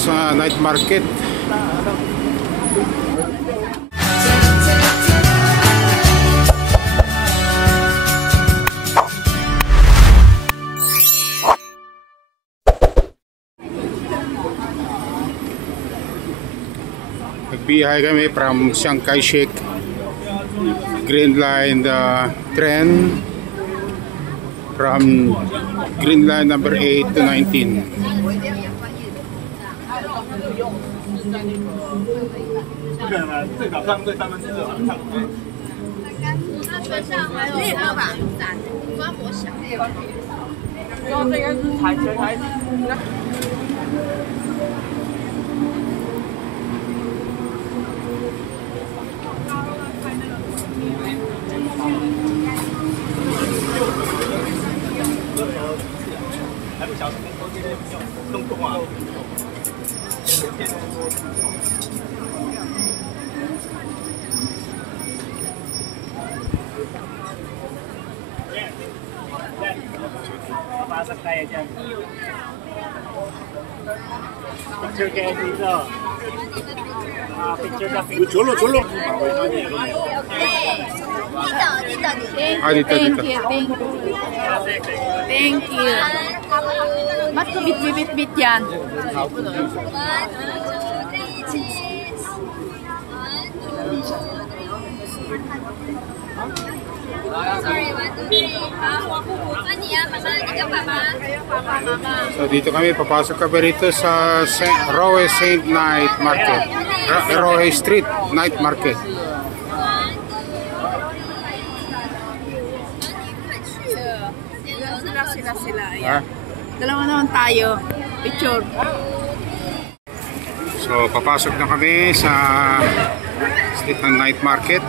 sa night market. Nagbiyahe kami from Chiang Kai-shek Green Line train from Green Line number 8 to 19. 졸로 dito. Thank you. Ba't ko bit-bit yan? So dito kami, papasok kami rito sa Rohe Saint Night Market, Rohe Street Night Market. Sila. Ayan. Dalawa naman tayo. Picture. So papasok na kami sa Street Night Market.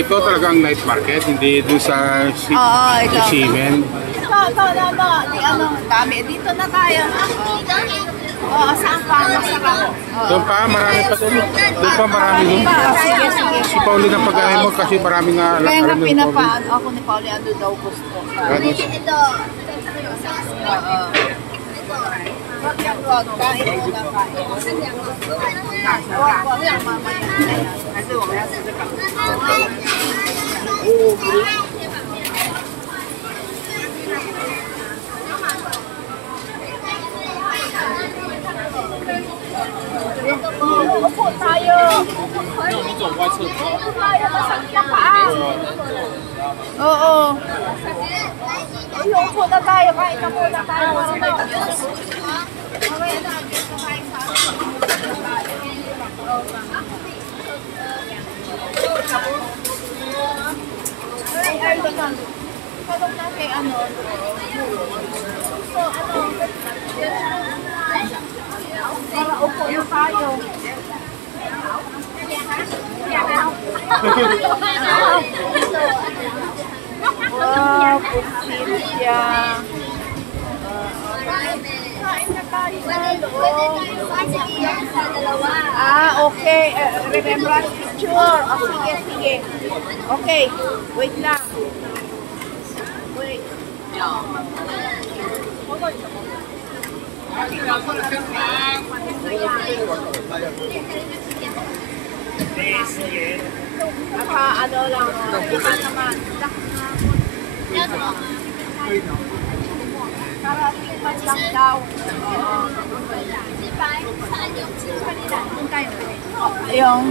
Ito talagang night market, hindi doon sa Ximen. Ito dami. Dito na tayo. Saan pa? Doon pa, marami pa doon. Doon pa marami doon. Sige. Si Pauline ang pagkain mo kasi marami nga kaya nga pinapaan ako ni Pauline, ano daw gusto. ito. Upo tayo. Oo. Upo na tayo. Kain na muna tayo. Para upo na tayo. Wow, pusilya. Okay. Remembrance picture. Sige. Okay. Wait lang. Wait. Ano lang. Iba naman. Para tingnan lang daw. Ayong.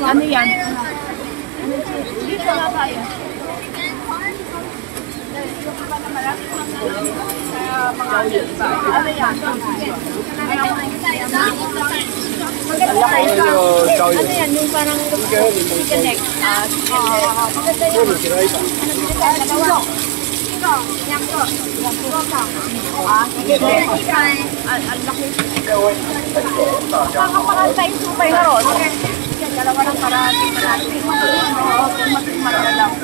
Ano yan? Dito na tayo. Ano yan, yung parang chicken neck. Kakaparantay yung supay na ron. Dalawa ng parati. Matikman lang.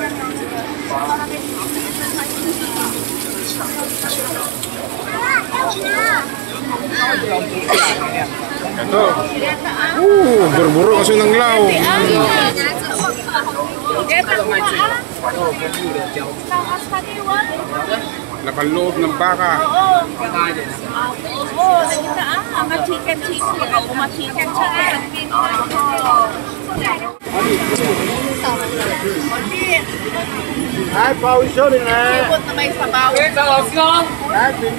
Ito. Buru-buru kasi ng law. Nakaloob ng baka.哎，鲍鱼手里面，哎，Ikot na may sabaw. 冰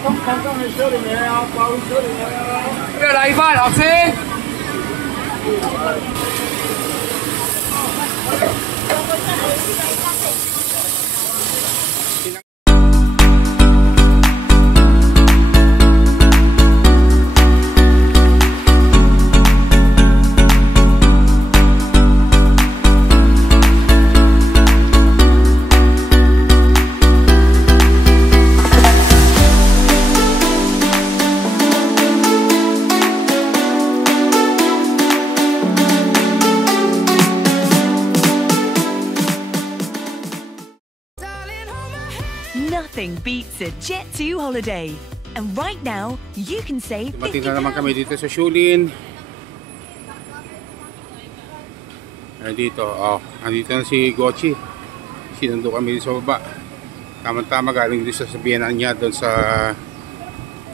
冻汤冻的手里面啊，鲍鱼手里面啊。这来一份，好吃。 Nothing beats a Jet2 holiday. And right now, you can save Dumating na naman kami dito sa Shulin. Dito, andito na si Gochi. Sinundo kami sa baba. Tama-tama galing dito sa sabihanan niya doon sa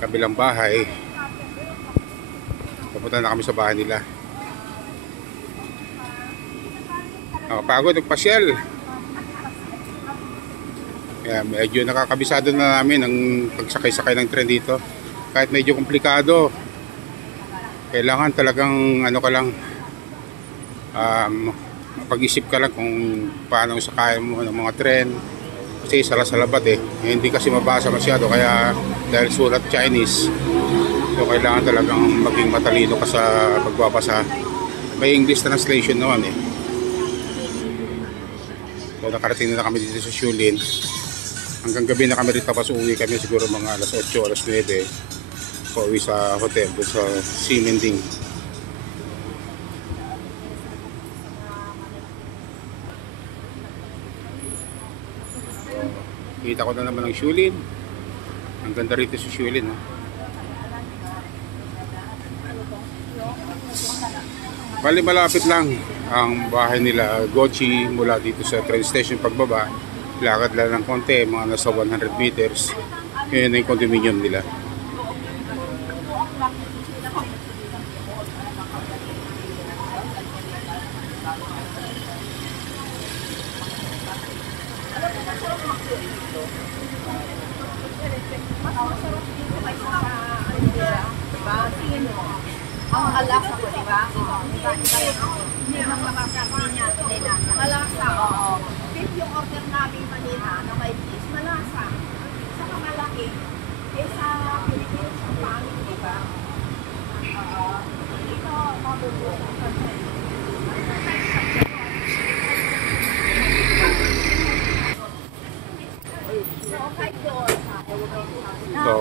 kabilang bahay. Pupunta na kami sa bahay nila. Pagod, nagpasyal. Kaya medyo nakakabisado na namin ang pagsakay-sakay ng tren dito. Kahit medyo komplikado, kailangan talagang ano ka lang, pag-isip ka lang kung paano sakay mo ng mga tren. Kasi sala-salabat hindi kasi mabasa masyado, kaya dahil sulat Chinese, so kailangan talagang maging matalino ka sa pagbabasa. May English translation naman So nakarating na kami dito sa Shulin. Hanggang gabi na kami rito, tapos uwi kami siguro mga alas 8, alas 9. Pauwi sa hotel doon sa Simending. Kita ko na naman ang Shulin. Ang ganda rito sa Shulin. Bali malapit lang ang bahay nila Gochi mula dito sa train station pagbaba. Lakad lang ng konti, mga nasa 100 meters. Yun na yung condominium nila. Ang alasa ko, di ba? Hindi lang makakarni niya. Alasa, oo. Beef yung order namin kanina na may fish, malasa. Saka malaki. Sa Pilipinas, ang pangit, di ba? Dito, mabubusan. So,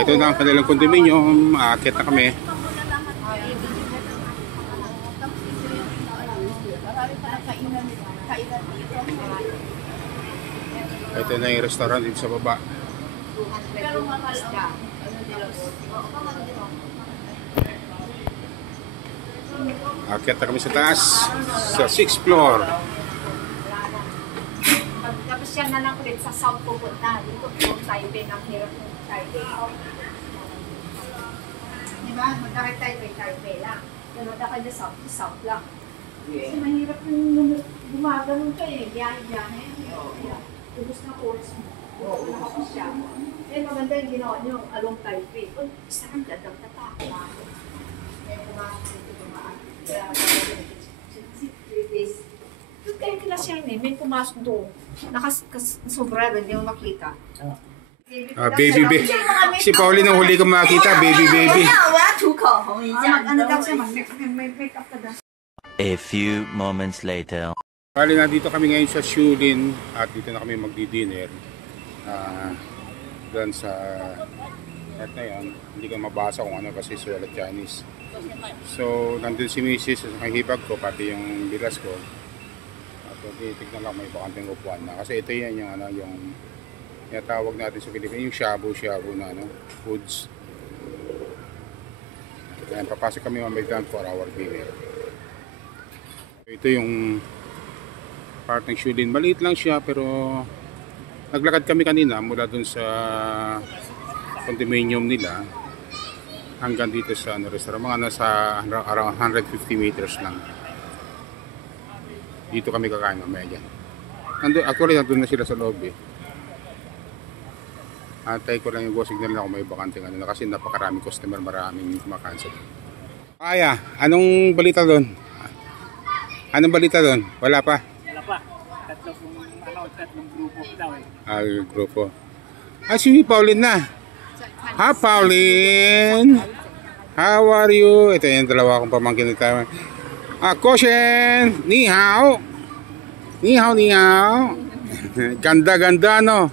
ito na ang kanilang condominium. Aakyat na kami. Ito na yung restaurant dito sa baba. Aakyat na kami sa taas, sa 6th floor. Tapos yan na lang ulit sa South pupunta. Dito po Taipei, ang hirap ng Taipei. Diba? Magkakit Taipei lang. Pero magkakit sa South lang. Kasi mahirap yung gumaganon ka biyahe-biyahe. Ubus na course mo. Nakapos siya. Maganda yung ginawa niyo along Taipei. Saan dadang tatakot? Kaya pumasok dito dumaan. Kaya kasi 3 days. tayo kila siya eh. May pumasok doon. Sobra, hindi mo makita. Baby. Si Pauline ang huli ko makita, baby. 我要涂口红一下。 Ano daw siya, may make up ka daw. A few moments later. Bali, nandito kami ngayon sa Shulin at dito na kami magdi-dinner. Doon sa at na yan, hindi ko mabasa kung ano kasi sulat Chinese. So, nandun si Mrs. sa hibag ko, pati yung bilas ko. At tignan lang may bakanteng upuan na. Kasi ito yan yung ano, yung tawag natin sa Pilipinas, yung shabu-shabu na ano, foods. Kaya papasok kami mamaya for our dinner. Ito yung part ng Shulin. Maliit lang siya pero naglakad kami kanina mula dun sa condominium nila hanggang dito sa ano, restaurant. Mga nasa around 150 meters lang. Dito kami kakain mamaya dyan. Actually, nandun na sila sa loob eh. Antay ko lang yung go signal na kung may bakante kanina kasi napakaraming customer, maraming kumakansel. Kaya, anong balita doon? Anong balita doon? Wala pa? Wala pa. Tatlong grupo daw eh. Grupo. Si Pauline na. Hi, Pauline! How are you? Ito yung dalawa kong pamangkin na tayo. Koshen! Ni hao! Ni hao! Ganda, no?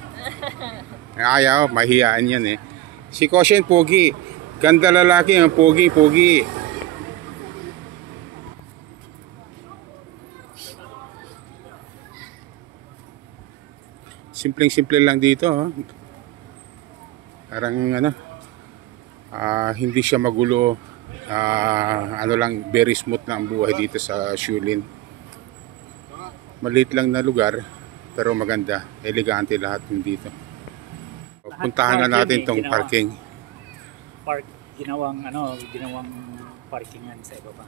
Ayaw, mahiyaan yan eh. Si Koshen, pogi. Ganda lalaki, pogi. Simpleng-simple lang dito. Parang ano, hindi siya magulo. Ano lang, very smooth na ang buhay dito sa Shulin. Maliit lang na lugar, pero maganda. Elegante lahat dito. Puntahan na natin tong parking. Ginawang parkingan sa ibaba.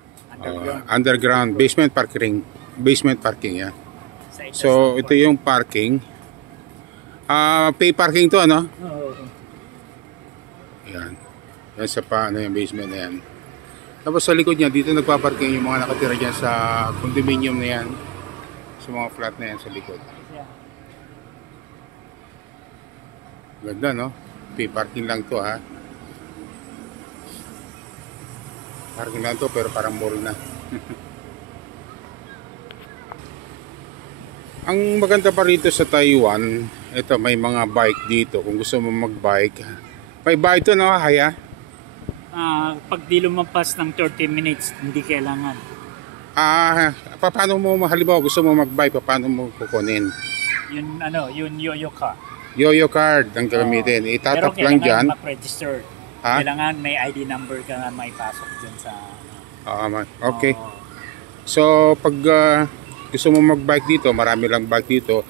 Underground, basement parking, yeah. So, ito yung parking. Pay parking to, ano? Yan. Yan sa yung basement na yan. Tapos sa likod niya, dito nagpaparking yung mga nakatira dyan sa condominium na yan. Sa mga flat na yan sa likod. Ganda, no? Pay parking lang to, ha? Parking lang to, pero parang mall na. Ang maganda pa rito sa Taiwan, ito may mga bike dito. Kung gusto mo mag-bike, may bike to, no? Haya? Pag di lumampas ng 30 minutes, hindi kailangan. Paano mo, halimbawa gusto mo mag-bike, paano mo kukunin? Yun yo-yo ka. Yo-yo card ang gamitin. Itatap lang dyan. Pero kailangan mag-register. Ha? Kailangan may ID number ka na may pasok dyan sa... Okay. So, pag gusto mo mag-bike dito, marami lang bike dito.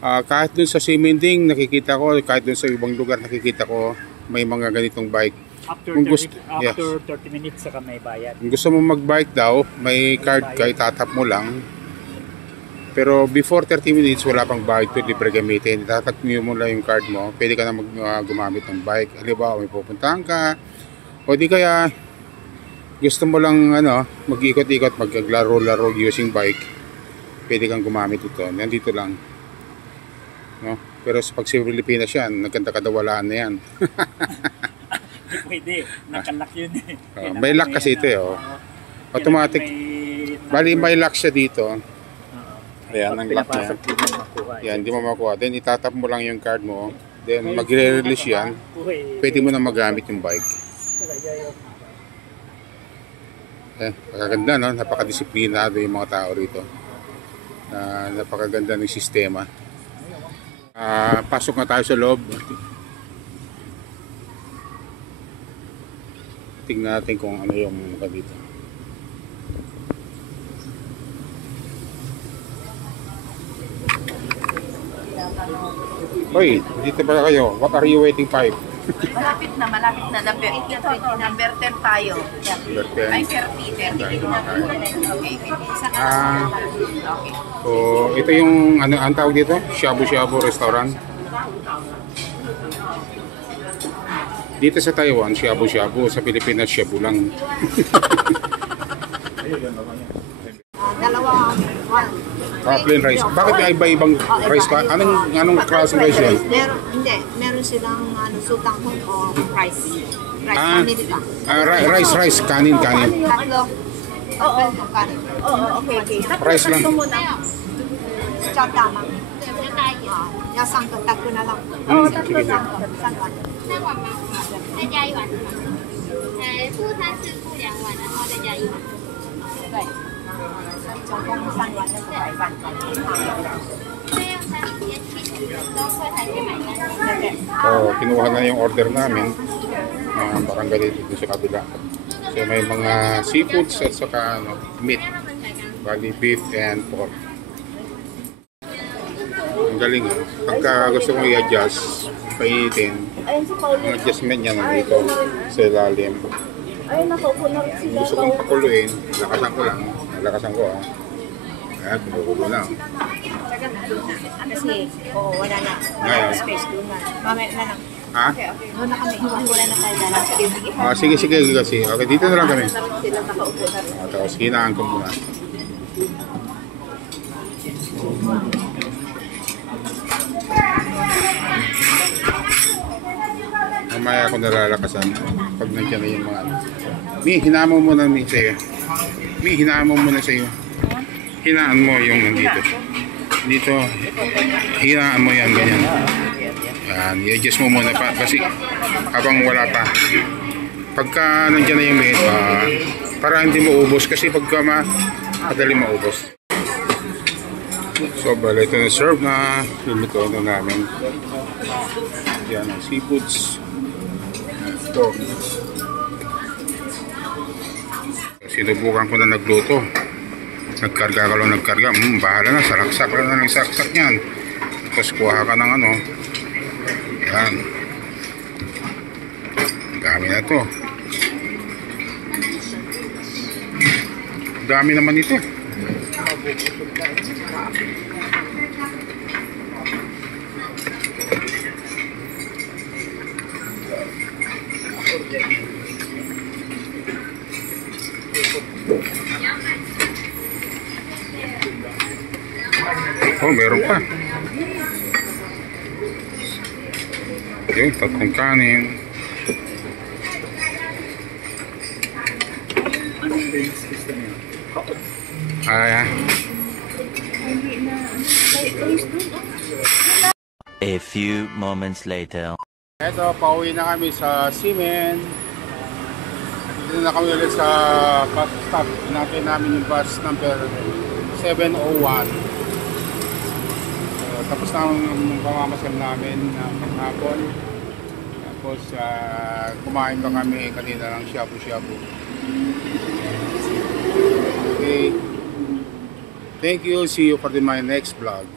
Kahit dun sa Simending, nakikita ko, kahit dun sa ibang lugar, nakikita ko, may mga ganitong bike. After 30 minutes saka may bayad. Kung gusto mo mag-bike daw, may card ka, itatap mo lang. Pero before 30 minutes, wala pang bayad to, libre gamitin. Itatap mo lang yung card mo, pwede ka na gumamit ng bike. Halimbawa, may pupuntahan ka, o di kaya gusto mo lang mag-ikot-ikot, maglaro-laro using bike, pwede kang gumamit ito. Nandito lang. No? Pero pag sa Pilipinas yan, nagkanta-kadawalaan na yan. Pwede, nakalak yun eh. May lock kasi ito eh. Automatic. Bali may lock siya dito. Ayan, ang lock niya. Yan, hindi mo makuha. Then itatap mo lang yung card mo. Then magre-release yan. Pwede mo na magamit yung bike. Napakaganda, no? Napakadisiplinado yung mga tao rito. Napakaganda ng sistema. Pasok na tayo sa loob. Tingnan natin kung ano yung mga dito. Hoy, dito ba kayo? What are you waiting for? Malapit na. Number 10 tayo. Number 10. Ay, 30 na. Okay. Okay. So, ito yung ang tawag dito? Shabu-shabu restaurant. Dito sa Taiwan, shabu-shabu. Sa Pilipinas, shabu lang. Dalawa, one. Plain rice. Bakit may iba-ibang rice pa? Anong klaseng rice yun? Meron silang sutanghon o rice. Ah, rice, kanin. Tatlo. Oo, kanin. Oo, okay. Rice lang. Siya tama. Yung sangkot, tatlo na lang. Oo, sige. Sangkot. 3碗吗？再加1碗是吗？素餐是付2碗，然后再加1碗。对，总共3碗的白饭。这样3也7都会才去买单。 So, kinuha na yung order namin. Barangay dito sa kabila. So, may mga seafoods at saka meat. Bali, beef and pork. Ang galing eh. Pagka gusto kong i-adjust, painitin, ang adjustment niya nandito sa ilalim. Gusto kong pakuluin, lakasan ko lang. Lakasan ko ah. Ayan, kumukulo na. Kasi, wala na. Ngayon. Space doon na. Mamaya na lang. Ha? Doon na kami. Wala na tayo na lang. Sige kasi. Okay, dito na lang kami. Sila nakaupo na rin. Tapos hinaan ko muna. Mamaya ako nalalakasan pag nandiyan na yung mga Mi, hinaan mo muna sa'yo. Mi, hinaan mo muna sa'yo. Hinaan mo yung nandito. Dito, hinaan mo yan, ganyan. Yan, i-adjust mo muna pa kasi habang wala pa. Pagka nandiyan na yung meat, para hindi maubos kasi pagka madali maubos. So, bala ito na serve na. Lulutuin na namin. Yan ang seafoods. Ito. Sinubukan ko na nagluto. Nagkarga ka lang, nagkarga. Bahala na, saraksak lang na ng saksak yan. Tapos kuha ka ng yan. Dami na to. Dami naman ito. Oh, meron pa. Yung tatlong kanin. A few moments later. Eto, pauwi na kami sa Seamen. Dito na kami ulit sa bus stop. Hinapin namin yung bus number 701. Tapos na ang pamamasal namin ng hapon. Tapos kumain pa kami kanina ng shabu-shabu. Okay. Thank you. See you for my next vlog.